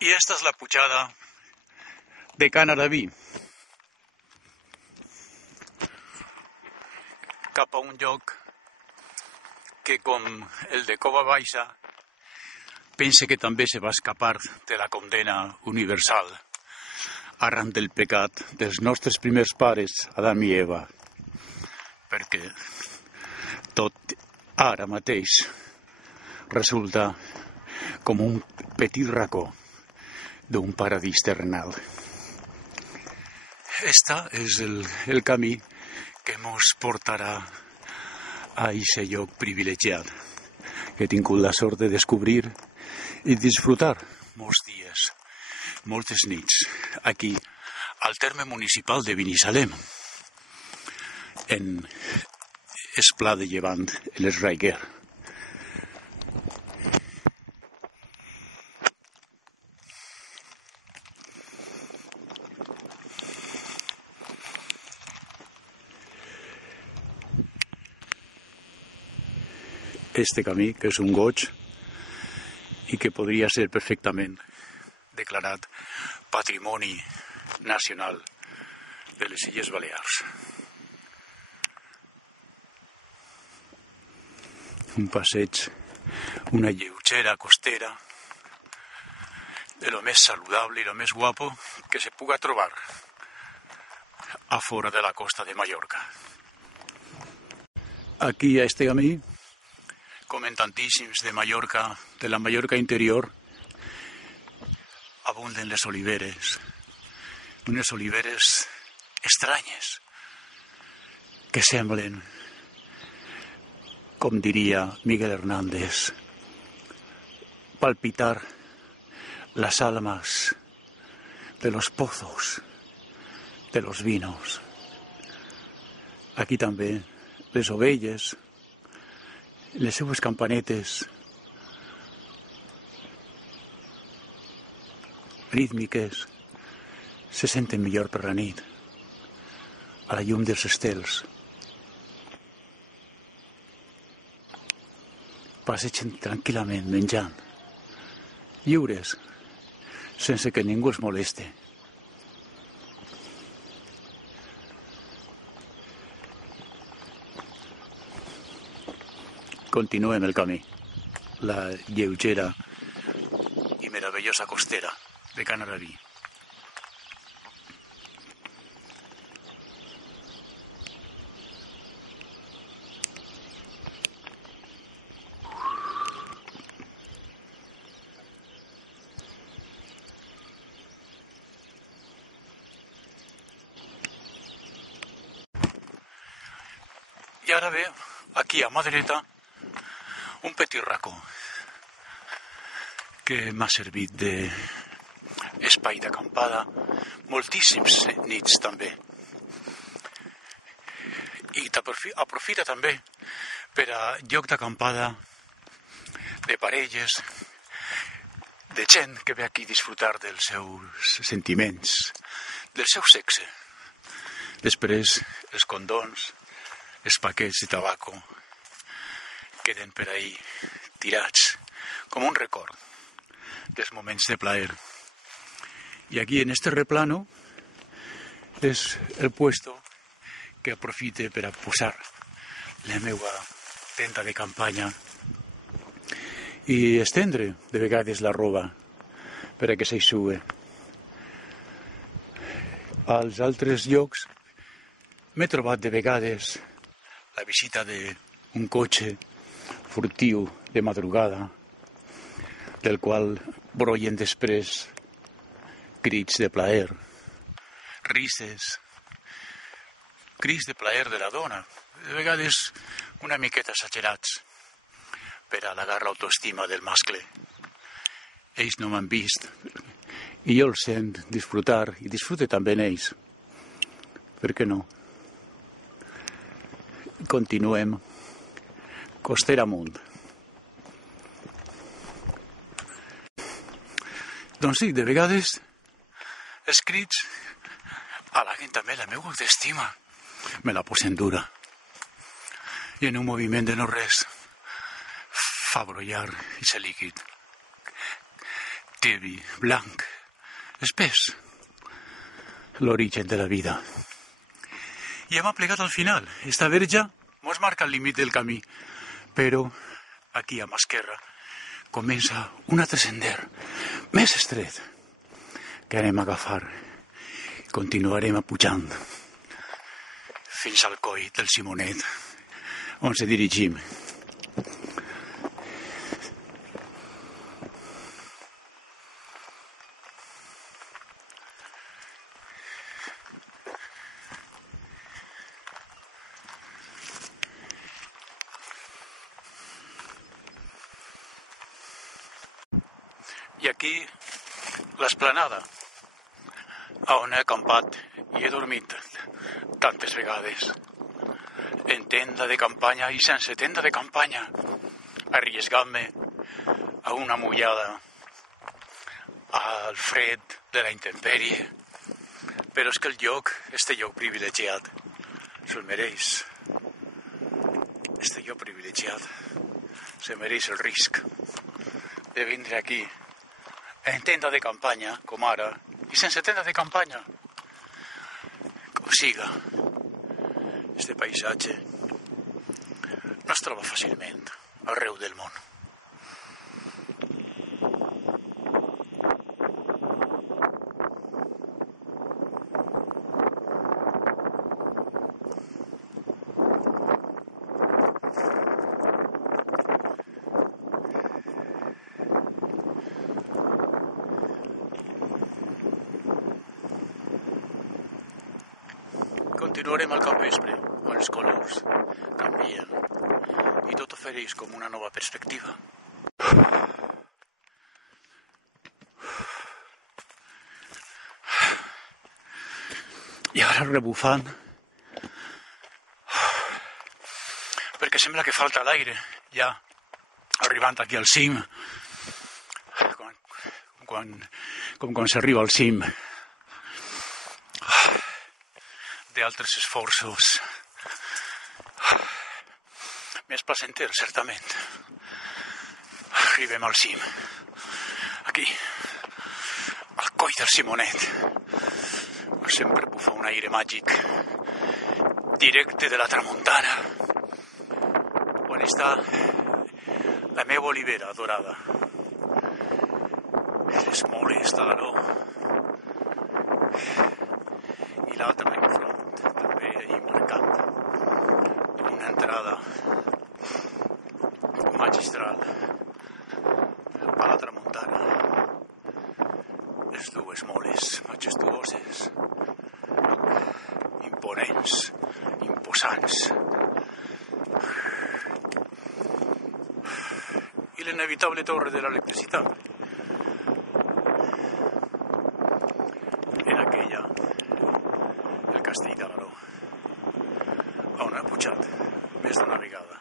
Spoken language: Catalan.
I esta és la pujada de Ca n'Arabí cap a un lloc que, com el de Cova Baixa, pense que també se va escapar de la condena universal arran del pecat dels nostres primers pares, Adam i Eva, perquè tot ara mateix resulta com un petit racó d'un paradís terrenal. Esta és el camí que mos portarà a aquest lloc privilegiat que he tingut la sort de descobrir i disfrutar molts dies, moltes nits, aquí al terme municipal de Binissalem, en el Pla de Llevant, en el Raiguer. Este camí, que és un goig i que podria ser perfectament declarat Patrimoni Nacional de les Illes Balears. Un passeig, una lleugera costera de lo més saludable i lo més guapo que se puga trobar a fora de la costa de Mallorca. Aquí a este camí, com en tantíssims de Mallorca, de la Mallorca interior, abunden les oliveres, unes oliveres estranyes, que semblen, com diria Miguel Hernández, palpitar las almas de los pozos, de los vinos. Aquí també les ovelles, les seues campanetes rítmiques se senten millor per la nit, a la llum dels estels. Passegen tranquil·lament menjant, lliures, sense que ningú els moleste. Continuem el camí, la lleugera i meravellosa costera de Ca n'Arabí. I ara ve, aquí a mà dreta, un petit racó que m'ha servit d'espai d'acampada moltíssims nits també. I aprofita també per a lloc d'acampada de parelles, de gent que ve aquí a disfrutar dels seus sentiments, del seu sexe. Després, els condons, els paquets de tabaco queden per ahí tirats com un record dels moments de plaer. I aquí en este replano és el puesto que aprofite per a posar la meva tenda de campanya i estendre de vegades la roba per a que s'eixugue. Als altres llocs m'he trobat de vegades la visita d'un cotxe furtiu de madrugada, del qual brollen després crits de plaer, risses, crits de plaer de la dona, de vegades una miqueta exagerats per a halagar l'autoestima del mascle. Ells no m'han vist i jo els sent disfrutar i disfrute també en ells. Per què no? Continuem costera amunt. Doncs sí, de vegades els crits halaguen també la meva autoestima. Me la posen dura. I en un moviment de no res fa brollar i se líquid tibbi, blanc, espès, l'origen de la vida. I hem aplegat al final. Esta verja mos marca el límit del camí, però aquí a mà esquerra comença un altre sender més estret que anem a agafar. Continuarem pujant fins al coll del Simonet, on se dirigim. I aquí l'esplanada, on he acampat i he dormit tantes vegades. En tenda de campanya i sense tenda de campanya, arriesgant-me a una mullada, al fred de la intempèrie. Però és que el lloc, este lloc privilegiat, se'l mereix. Este lloc privilegiat se mereix el risc de vindre aquí en tenda de campanya, com ara, i sense tenda de campanya. Com siga, este paisatge no es troba fàcilment arreu del món. Continuarem al capvespre, on els colors canvien i tot ofereix com una nova perspectiva. I ara rebufant, perquè sembla que falta l'aire, ja arribant aquí al cim, com quan s'arriba al cim d'altres esforços més placenters, certament. Arribem al cim, aquí, al coll del Simonet, on sempre bufa un aire màgic, directe de la tramuntana, on està la meva olivera dorada, les moles d'Alaró, i l'altra front, també ahí marcant una entrada magistral a la tramuntana. Les dues moles majestuoses, imponents, imposants, i l'inevitable torre de l'electricitat. Castell d'Alaró, on he pujat més d'una vegada.